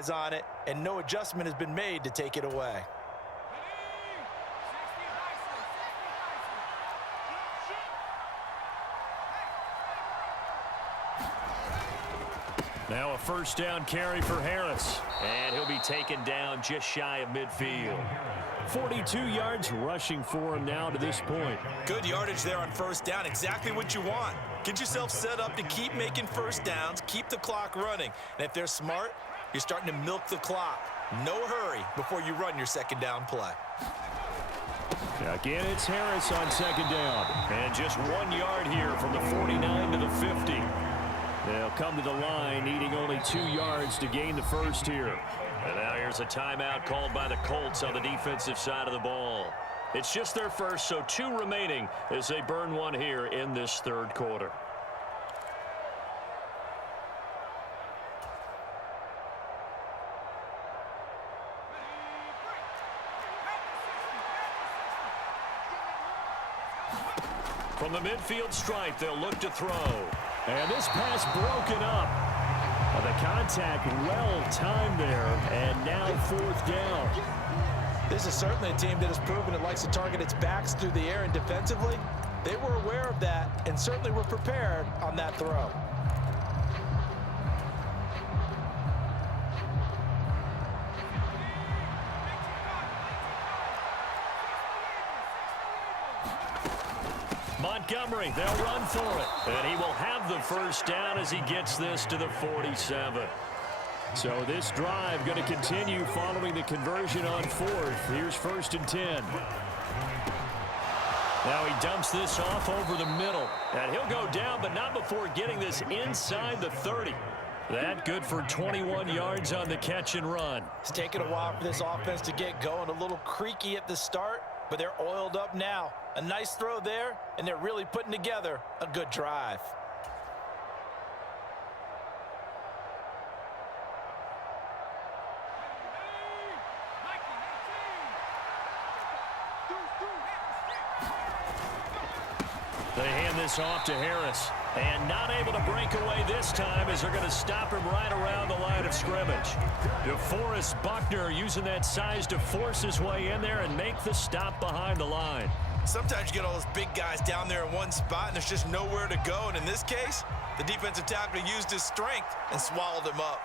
eyes on it, and no adjustment has been made to take it away. Now a first down carry for Harris. And he'll be taken down just shy of midfield. 42 yards rushing for him now to this point. Good yardage there on first down. Exactly what you want. Get yourself set up to keep making first downs, keep the clock running. And if they're smart, you're starting to milk the clock. No hurry before you run your second down play. Again, it's Harris on second down. And just 1 yard here from the 49 to the 50. They'll come to the line needing only 2 yards to gain the first here. And now here's a timeout called by the Colts on the defensive side of the ball. It's just their first, so 2 remaining as they burn one here in this third quarter. From the midfield stripe, they'll look to throw. And this pass broken up. The contact well-timed there, and now fourth down. This is certainly a team that has proven it likes to target its backs through the air and defensively. They were aware of that and certainly were prepared on that throw. Montgomery, they'll run for it. And he will have the first down as he gets this to the 47. So this drive going to continue following the conversion on fourth. Here's first and 10. Now he dumps this off over the middle. And he'll go down, but not before getting this inside the 30. That good for 21 yards on the catch and run. It's taken a while for this offense to get going. A little creaky at the start, but they're oiled up now. A nice throw there, and they're really putting together a good drive. They hand this off to Harris. And not able to break away this time as they're going to stop him right around the line of scrimmage. DeForest Buckner using that size to force his way in there and make the stop behind the line. Sometimes you get all those big guys down there in one spot and there's just nowhere to go. And in this case, the defensive tackle used his strength and swallowed him up.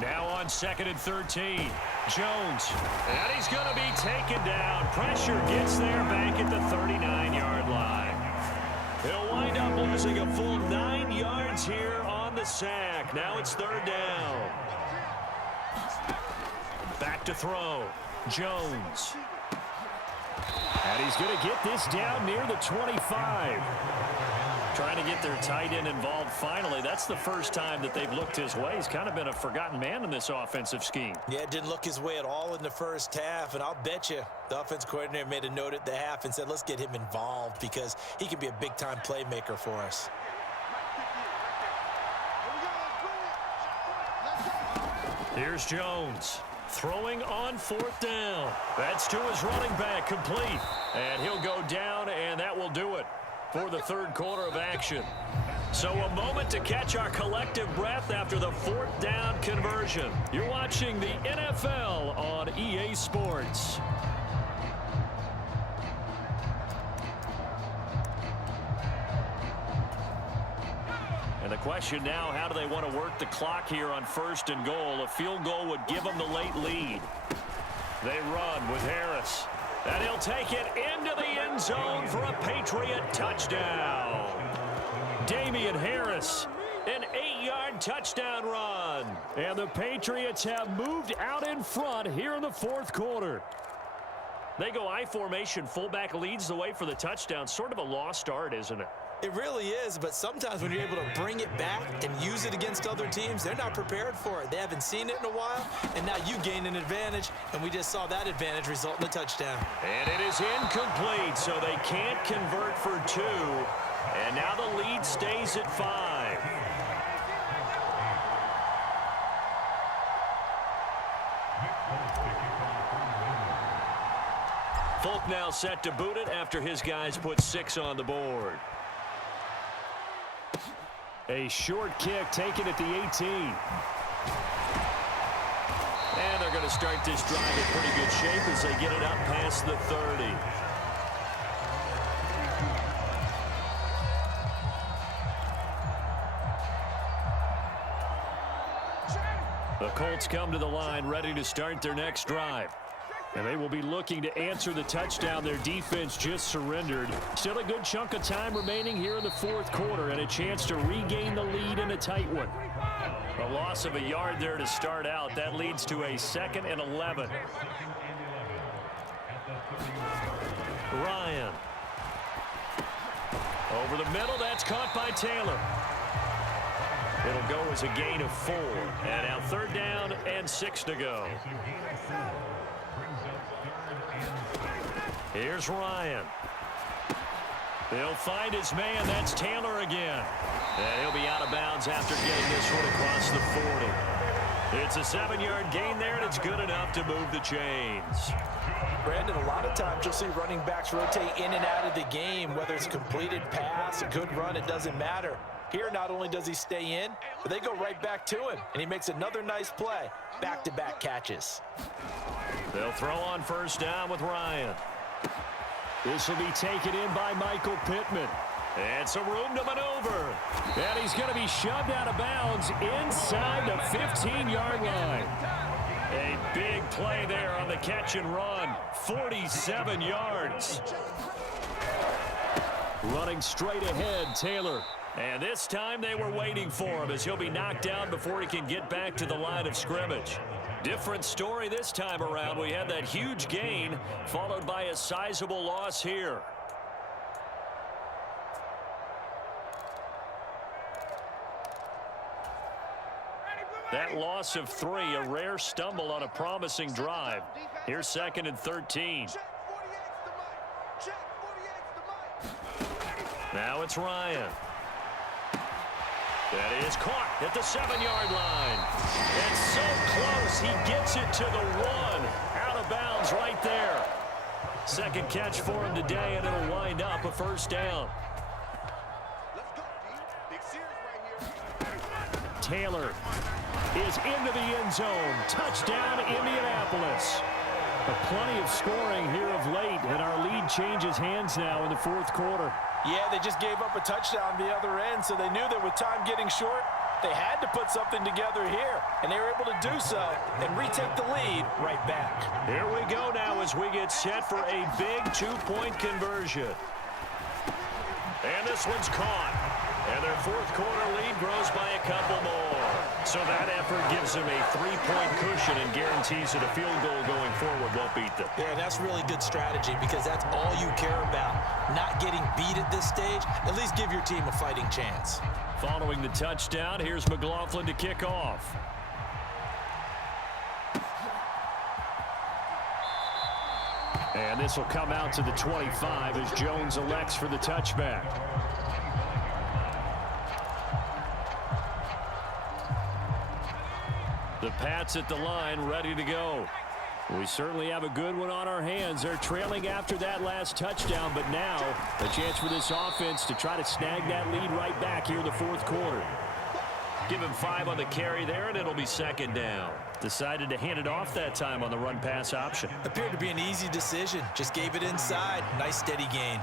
Now on 2nd and 13. Jones. And he's going to be taken down. Pressure gets there back at the 39-yard line. He'll wind up losing a full 9 yards here on the sack. Now it's third down. Back to throw. Jones. And he's going to get this down near the 25. Trying to get their tight end involved finally. That's the first time that they've looked his way. He's kind of been a forgotten man in this offensive scheme. Yeah, it didn't look his way at all in the first half, and I'll bet you the offense coordinator made a note at the half and said, let's get him involved because he can be a big-time playmaker for us. Here's Jones. Throwing on fourth down. That's to his running back, complete. And he'll go down, and that will do it for the third quarter of action. So a moment to catch our collective breath after the fourth down conversion. You're watching the NFL on EA Sports. And the question now, how do they want to work the clock here on first and goal? A field goal would give them the late lead. They run with Harris. And he'll take it into the end zone for a Patriot touchdown. Damian Harris, an 8-yard touchdown run. And the Patriots have moved out in front here in the fourth quarter. They go I formation. Fullback leads the way for the touchdown. Sort of a lost art, isn't it? It really is, but sometimes when you're able to bring it back and use it against other teams, they're not prepared for it. They haven't seen it in a while, and now you gain an advantage, and we just saw that advantage result in a touchdown. And it is incomplete, so they can't convert for 2. And now the lead stays at 5. Folk now set to boot it after his guys put 6 on the board. A short kick taken at the 18. to start this drive in pretty good shape as they get it up past the 30. The Colts come to the line ready to start their next drive. And they will be looking to answer the touchdown their defense just surrendered. Still a good chunk of time remaining here in the fourth quarter and a chance to regain the lead in a tight one. A loss of a yard there to start out. That leads to a 2nd and 11. Ryan. Over the middle. That's caught by Taylor. It'll go as a gain of 4. And now 3rd down and 6 to go. Here's Ryan. He'll find his man. That's Taylor again. And he'll be out of bounds after getting this one across the 40. It's a 7-yard gain there, and it's good enough to move the chains. Brandon, a lot of times you'll see running backs rotate in and out of the game, whether it's completed pass, a good run, it doesn't matter. Here, not only does he stay in, but they go right back to him, and he makes another nice play. Back-to-back catches. They'll throw on 1st down with Ryan. This will be taken in by Michael Pittman. And some room to maneuver. And he's going to be shoved out of bounds inside the 15-yard line. A big play there on the catch and run. 47 yards. Running straight ahead, Taylor. And this time they were waiting for him as he'll be knocked down before he can get back to the line of scrimmage. Different story this time around. We had that huge gain followed by a sizable loss here. That loss of 3, a rare stumble on a promising drive. Here's 2nd and 13. Now it's Ryan. That is caught at the 7-yard line. It's so close. He gets it to the 1. Out of bounds right there. 2nd catch for him today, and it'll wind up a 1st down. Taylor is into the end zone. Touchdown, Indianapolis. Plenty of scoring here of late, and our lead changes hands now in the fourth quarter. Yeah, they just gave up a touchdown the other end, so they knew that with time getting short, they had to put something together here, and they were able to do so and retake the lead right back. Here we go now as we get set for a big 2-point conversion. And this one's caught. And their fourth quarter lead grows by a couple more. So that effort gives them a 3-point cushion and guarantees that a field goal going forward won't beat them. Yeah, that's really good strategy because that's all you care about. Not getting beat at this stage, at least give your team a fighting chance. Following the touchdown, here's McLaughlin to kick off. And this will come out to the 25 as Jones elects for the touchback. The Pats at the line, ready to go. We certainly have a good one on our hands. They're trailing after that last touchdown, but now a chance for this offense to try to snag that lead right back here in the fourth quarter. Give him 5 on the carry there, and it'll be 2nd down. Decided to hand it off that time on the run-pass option. Appeared to be an easy decision. Just gave it inside. Nice steady gain.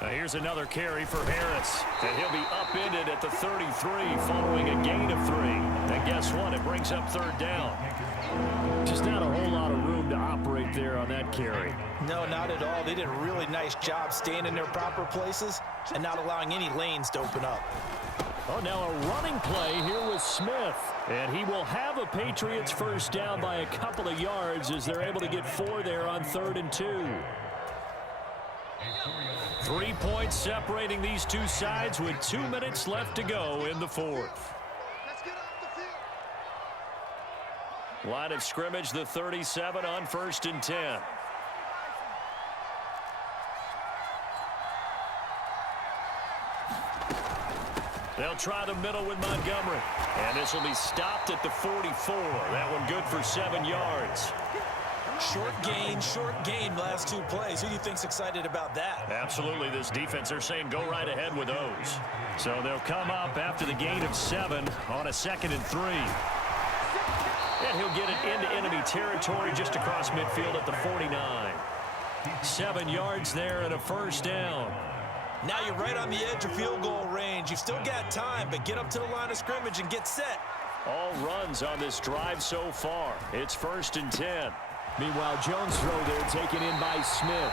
Now here's another carry for Harris. And he'll be upended at the 33 following a gain of 3. And guess what? It brings up 3rd down. Just not a whole lot of room to operate there on that carry. No, not at all. They did a really nice job staying in their proper places and not allowing any lanes to open up. Oh, now a running play here with Smith. And he will have a Patriots first down by a couple of yards as they're able to get 4 there on 3rd and 2. 3 points separating these two sides with 2 minutes left to go in the fourth. Line of scrimmage, the 37 on 1st and 10. They'll try the middle with Montgomery. And this will be stopped at the 44. That one good for 7 yards. Short gain last 2 plays. Who do you think's excited about that? Absolutely. This defense, they're saying go right ahead with those. So they'll come up after the gain of 7 on a 2nd and 3. And he'll get it into enemy territory just across midfield at the 49. 7 yards there and a first down. Now you're right on the edge of field goal range. You've still got time, but get up to the line of scrimmage and get set. All runs on this drive so far. It's 1st and 10. Meanwhile, Jones' throw there taken in by Smith.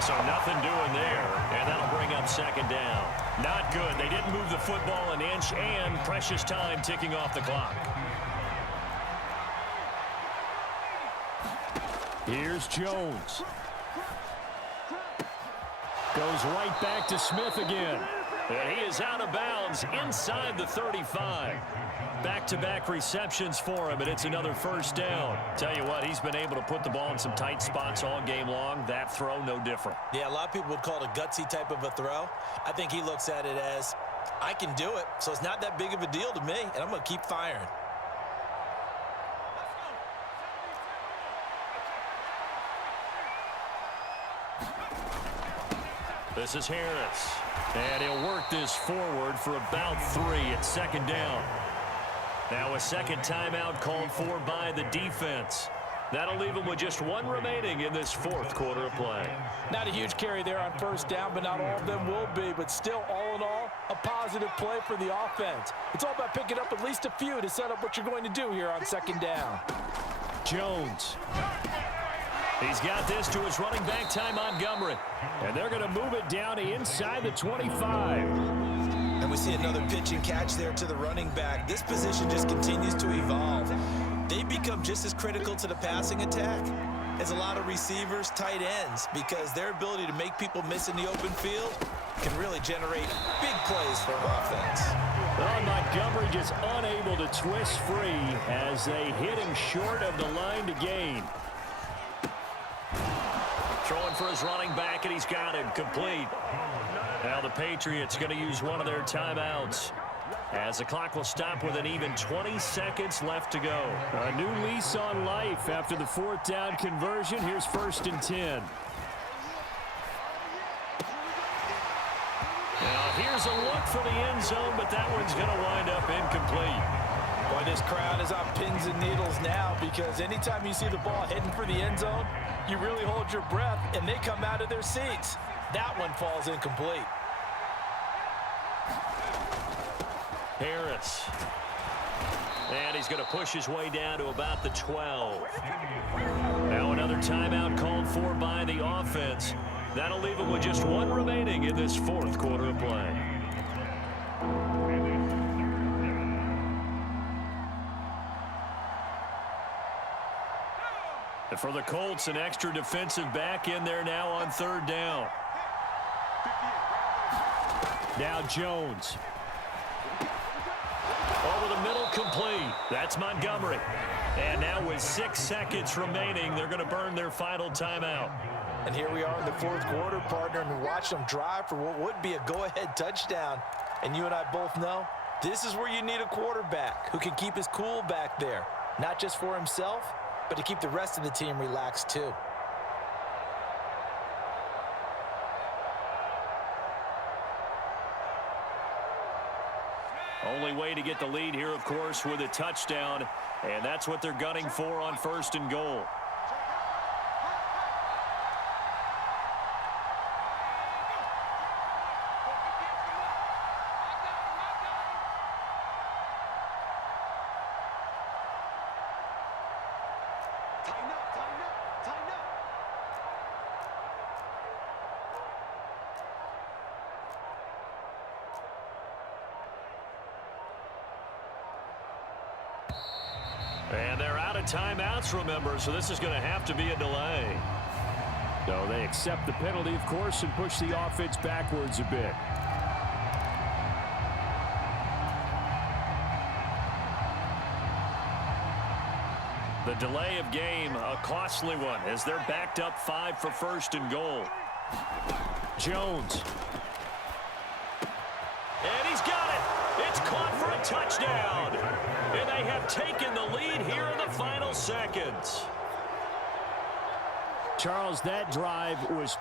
So nothing doing there, and that'll bring up 2nd down. Not good. They didn't move the football an inch, and precious time ticking off the clock. Here's Jones. Goes right back to Smith again. And he is out of bounds inside the 35. Back-to-back receptions for him, and it's another first down. Tell you what, he's been able to put the ball in some tight spots all game long. That throw, no different. Yeah, a lot of people would call it a gutsy type of a throw. I think he looks at it as, I can do it, so it's not that big of a deal to me, and I'm going to keep firing. This is Harris. And he'll work this forward for about 3 at 2nd down. Now a second timeout called for by the defense. That'll leave him with just 1 remaining in this 4th quarter of play. Not a huge carry there on first down, but not all of them will be. But still, all in all, a positive play for the offense. It's all about picking up at least a few to set up what you're going to do here on 2nd down. Jones. He's got this to his running back, Ty Montgomery. And they're going to move it down to inside the 25. And we see another pitch and catch there to the running back. This position just continues to evolve. They become just as critical to the passing attack as a lot of receivers, tight ends, because their ability to make people miss in the open field can really generate big plays for an offense. Well, Montgomery just unable to twist free as they hit him short of the line to gain. Throwing for his running back, and he's got him complete. Now the Patriots going to use one of their timeouts, as the clock will stop with an even 20 seconds left to go. A new lease on life after the 4th down conversion. Here's 1st and 10. Now here's a look for the end zone, but that one's going to wind up incomplete. Boy, this crowd is on pins and needles now, because anytime you see the ball heading for the end zone, you really hold your breath, and they come out of their seats. That one falls incomplete. Harris. And he's going to push his way down to about the 12. Now another timeout called for by the offense. That'll leave him with just 1 remaining in this 4th quarter of play. And for the Colts, an extra defensive back in there now on 3rd down. Now Jones. Over the middle, complete. That's Montgomery. And now with 6 seconds remaining, they're going to burn their final timeout. And here we are in the 4th quarter, partner, and watch them drive for what would be a go-ahead touchdown. And you and I both know this is where you need a quarterback who can keep his cool back there, not just for himself, but to keep the rest of the team relaxed too. Only way to get the lead here, of course, with a touchdown, and that's what they're gunning for on 1st and goal. And they're out of timeouts, remember, so this is going to have to be a delay. So they accept the penalty, of course, and push the offense backwards a bit. The delay of game, a costly one, as they're backed up 5 for 1st and goal. Jones. And he's got it. It's caught for a touchdown. And they have taken the lead here in the final seconds. Charles, that drive was